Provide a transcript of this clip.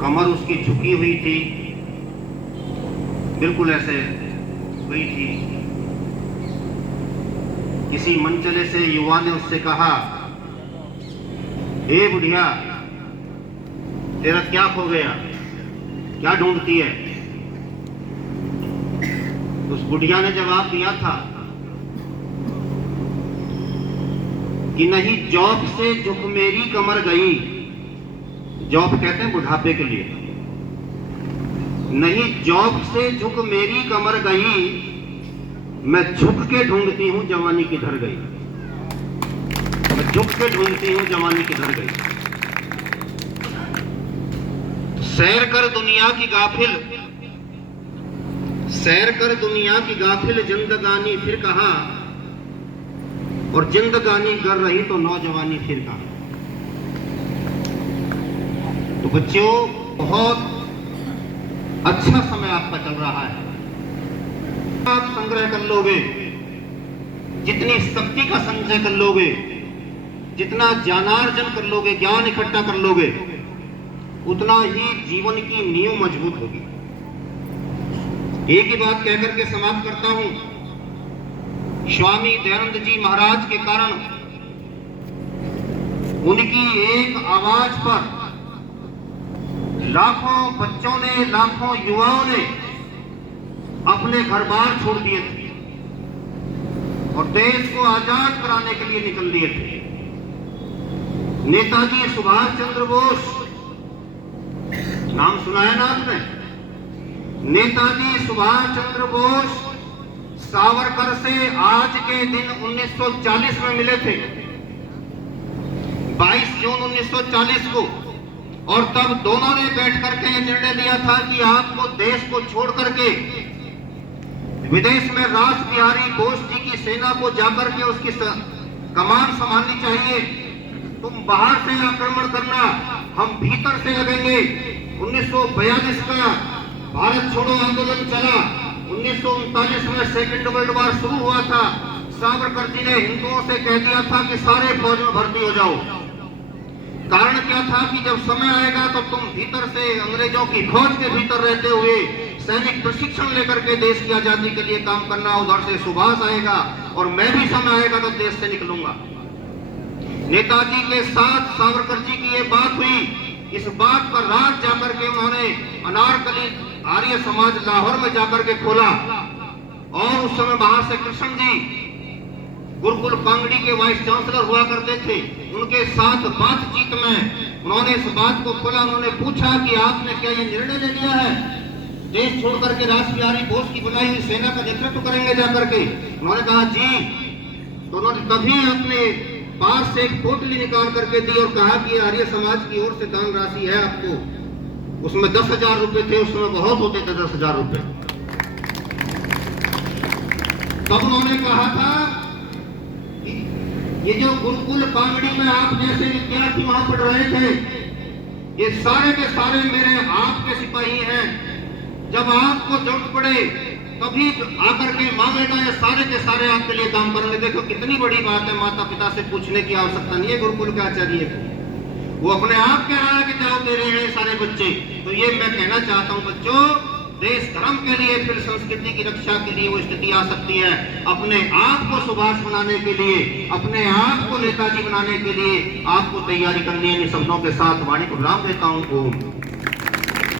कमर उसकी झुकी हुई थी, बिल्कुल ऐसे हुई थी। किसी मनचले से युवा ने उससे कहा, हे बुढ़िया, तेरा क्या खो गया, क्या ढूंढती है? उस बुढ़िया ने जवाब दिया था कि नहीं, जॉब से झुक मेरी कमर गई। जॉब कहते हैं बुढ़ापे के लिए। नहीं, जॉब से झुक मेरी कमर गई, मैं झुक के ढूंढती हूं जवानी किधर गई। मैं झुक के ढूंढती हूं जवानी किधर गई। सैर कर दुनिया की गाफिल, सैर कर दुनिया की गाफिल जिंदगानी फिर कहा, और जिंदगानी कर रही तो नौजवानी फिर कहा। तो बच्चों, बहुत अच्छा समय आपका चल रहा है। आप संग्रह कर लोगे, जितनी शक्ति का संचय कर लोगे, जितना ज्ञानार्जन कर लोगे, ज्ञान इकट्ठा कर लोगे, उतना ही जीवन की नींव मजबूत होगी। एक ही बात कहकर के समाप्त करता हूं। स्वामी दयानंद जी महाराज के कारण, उनकी एक आवाज पर लाखों बच्चों ने, लाखों युवाओं ने अपने घर बार छोड़ दिए थे और देश को आजाद कराने के लिए निकल दिए थे। नेताजी सुभाष चंद्र बोस, नाम सुना है ना आपने? नेताजी सुभाष चंद्र बोस सावरकर से आज के दिन 1940 में मिले थे, 22 जून 1940 को। और तब दोनों ने बैठ करके यह निर्णय लिया था कि आपको देश को छोड़ करके विदेश में रास बिहारी बोस जी की सेना को जाकर के उसकी कमान संभालनी चाहिए। तुम बाहर से आक्रमण करना, हम भीतर से लगेंगे। 1942 का भारत छोड़ो आंदोलन चला। 1939 में सेकेंड वर्ल्ड वॉर शुरू हुआ था। सावरकर जी ने हिंदुओं से कह दिया था कि सारे फौज में भर्ती हो जाओ। कारण क्या था कि जब समय आएगा तो तुम भीतर से अंग्रेजों की फौज के भीतर रहते हुए सैनिक प्रशिक्षण लेकर के देश की आजादी के लिए काम करना। उधर से सुभाष आएगा और मैं भी समय आएगा तो देश से निकलूंगा। नेताजी के साथ सावरकर जी की ये बात हुई। इस बात पर रात जाकर के उन्होंने अनारकली आर्य समाज लाहौर में जाकर के खोला और उस समय वहां से कृष्ण जी गुरुकुल कांगड़ी के वाइस चांसलर हुआ करते थे। उनके साथ बातचीत में उन्होंने इस बात को खोला। उन्होंने पूछा कि आपने क्या ये निर्णय ले लिया है, देश छोड़ करके रास बिहारी बोस की बनाई हुई सेना का नेतृत्व करेंगे जाकर के? उन्होंने कहा जी। तो उन्होंने तभी अपने पास से एक पोटली निकाल करके दी और कहा कि आर्य समाज की ओर से दान राशि है आपको। उसमें 10,000 रुपए थे। उस समय बहुत होते थे 10,000 रुपए। तब उन्होंने कहा था कि ये जो गुरुकुल कांगड़ी में आप जैसे विद्यार्थी वहां पढ़ रहे थे, ये सारे के सारे मेरे आपके सिपाही हैं। जब आपको जरूरत पड़े तभी आकर के मांगेगा, ये सारे के सारे आपके लिए काम करेंगे। देखो कितनी बड़ी बात है, माता पिता से पूछने की आवश्यकता नहीं है गुरुकुल के आचार्य को। वो अपने आप कह रहा है कि जाओ दे रहे हैं सारे बच्चे। तो ये मैं कहना चाहता हूं बच्चों, देश धर्म के लिए, फिर संस्कृति की रक्षा के लिए वो स्थिति आ सकती है। अपने आप को सुभाष बनाने के लिए, अपने आप को नेताजी बनाने के लिए आपको तैयारी करनी है। इन शब्दों के साथ वाणी को विराम देता हूं। ओम।